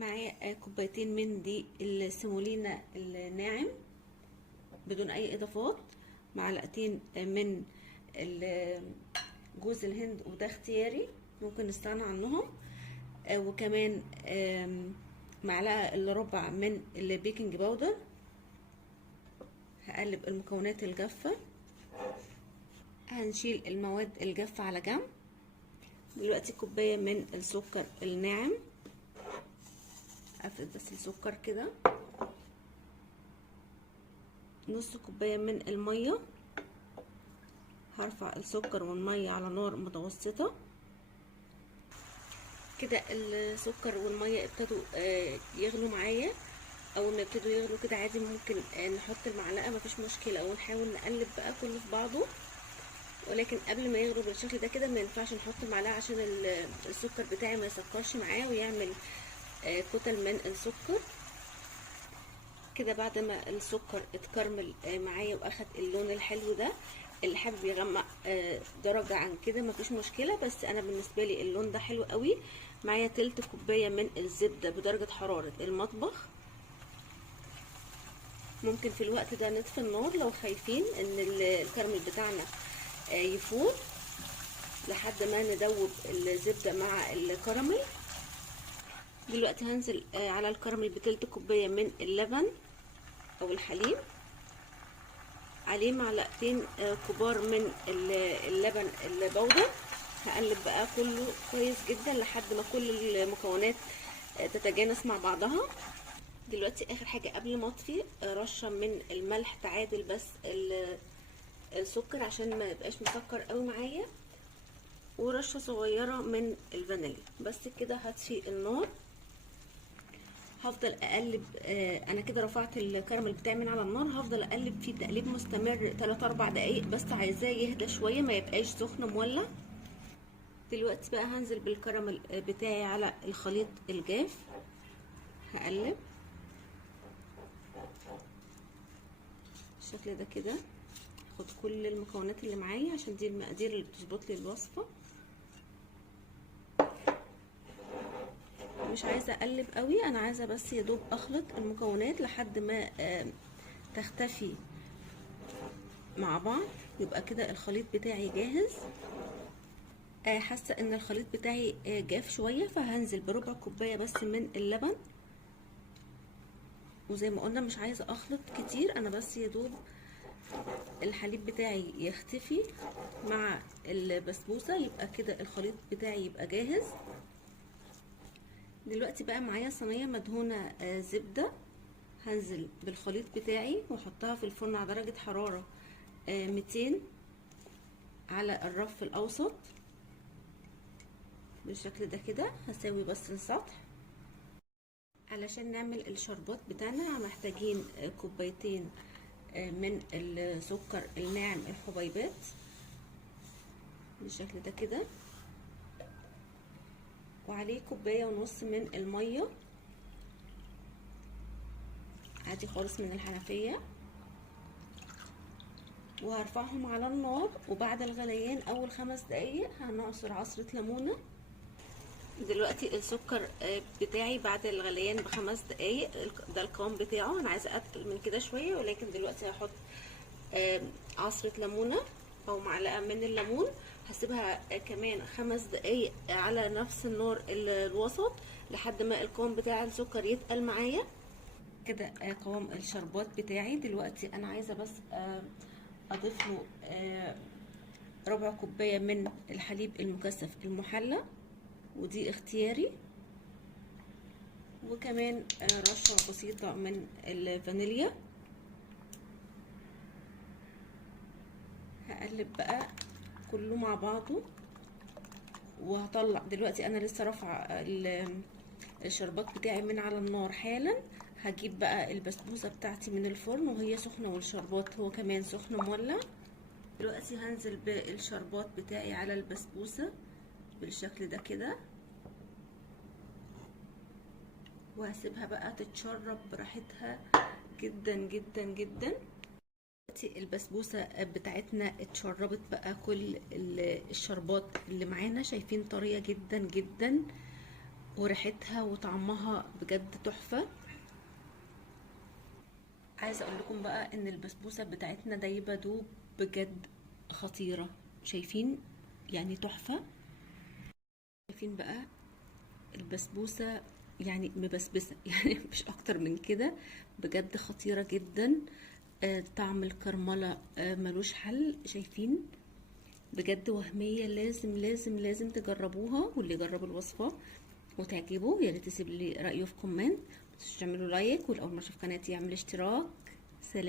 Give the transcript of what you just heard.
معايا كوبايتين من دي السيمولينا الناعم بدون اي اضافات، معلقتين من جوز الهند وده اختياري ممكن نستغنى عنهم، وكمان معلقه الا ربع من البيكنج باودر. هقلب المكونات الجافه، هنشيل المواد الجافه على جنب. دلوقتي كوبايه من السكر الناعم، افرد بس السكر كده، نص كوبايه من الميه. هرفع السكر والميه على نار متوسطه كده. السكر والميه ابتدوا يغلوا معايا. اول ما يبتدوا يغلوا كده عادي ممكن نحط المعلقه، مفيش مشكله، ونحاول نقلب بقى كله في بعضه. ولكن قبل ما يغلوا بالشكل ده كده ما ينفعش نحط المعلقه عشان السكر بتاعي ما يسكرش معاه ويعمل كتل من السكر كده. بعد ما السكر اتكرمل معايا واخد اللون الحلو ده، اللي حابب يغمق درجه عن كده مفيش مشكله، بس انا بالنسبه لي اللون ده حلو قوي. معايا تلت كوبايه من الزبده بدرجه حراره المطبخ. ممكن في الوقت ده نطفي النار لو خايفين ان الكراميل بتاعنا يفور، لحد ما ندوب الزبده مع الكراميل. دلوقتي هنزل على الكراميل بتلت كوبايه من اللبن او الحليب، عليه معلقتين كبار من اللبن البودر. هقلب بقى كله كويس جدا لحد ما كل المكونات تتجانس مع بعضها. دلوقتي اخر حاجه قبل ما اطفي رشه من الملح تعادل بس السكر عشان ما يبقاش مسكر قوي معايا، ورشه صغيره من الفانيليا. بس كده هطفي النار. هفضل اقلب، انا كده رفعت الكراميل بتاعي من على النار، هفضل اقلب فيه تقليب مستمر 3-4 دقايق بس، عايزاه يهدى شويه ما يبقاش سخن مولع. دلوقتي بقى هنزل بالكراميل بتاعي على الخليط الجاف. هقلب بالشكل ده كده، هاخد كل المكونات اللي معايا عشان دي المقادير اللي بتظبط لي الوصفه. مش عايزه اقلب قوي، انا عايزه بس يا دوب اخلط المكونات لحد ما تختفي مع بعض، يبقى كده الخليط بتاعي جاهز. حاسه ان الخليط بتاعي جاف شويه، فهنزل بربع كوبايه بس من اللبن. وزي ما قلنا مش عايزه اخلط كتير، انا بس يا دوب الحليب بتاعي يختفي مع البسبوسه، يبقى كده الخليط بتاعي يبقى جاهز. دلوقتي بقى معايا صينيه مدهونه زبده، هنزل بالخليط بتاعي واحطها في الفرن على درجه حراره 200 على الرف الاوسط بالشكل ده كده. هساوي بس السطح. علشان نعمل الشربات بتاعنا محتاجين كوبايتين من السكر الناعم الحبيبات بالشكل ده كده، وعليه كوبايه ونص من الميه عادي خالص من الحنفيه، وهرفعهم على النار. وبعد الغليان اول 5 دقايق هنعصر عصره ليمونه. دلوقتي السكر بتاعي بعد الغليان ب5 دقايق ده القوام بتاعه. انا عايزه اتقل من كده شويه، ولكن دلوقتي هحط عصره ليمونه او معلقه من الليمون. هسيبها كمان 5 دقايق على نفس النار الوسط لحد ما القوام بتاع السكر يتقل معايا كده. قوام الشربات بتاعي دلوقتي انا عايزه بس اضيف له ربع كوبايه من الحليب المكثف المحلى، ودي اختياري، وكمان رشه بسيطه من الفانيليا. هقلب بقى كله مع بعضه وهطلع. دلوقتي انا لسه رافعه الشربات بتاعي من على النار حالا. هجيب بقى البسبوسه بتاعتي من الفرن وهي سخنه، والشربات هو كمان سخن مولع. دلوقتي هنزل بالشربات بتاعي على البسبوسه بالشكل ده كده، وهسيبها بقى تتشرب براحتها جدا جدا جدا. دلوقتي البسبوسه بتاعتنا اتشربت بقى كل الشربات اللي معانا، شايفين طريه جدا جدا وريحتها وطعمها بجد تحفة. عايزة اقول لكم بقى ان البسبوسة بتاعتنا دايبة دوب بجد خطيرة. شايفين يعني تحفة. شايفين بقى البسبوسة يعني مبسبسة يعني مش اكتر من كده. بجد خطيرة جدا. طعم الكرملة ملوش حل. شايفين بجد وهمية. لازم لازم لازم تجربوها، واللي يجرب الوصفة وتعجبه يا ريت تسيب لي رأيه في كومنت. متنسوش تعملوا لايك، والأول ما اشوف قناتي يعمل اشتراك. سلام.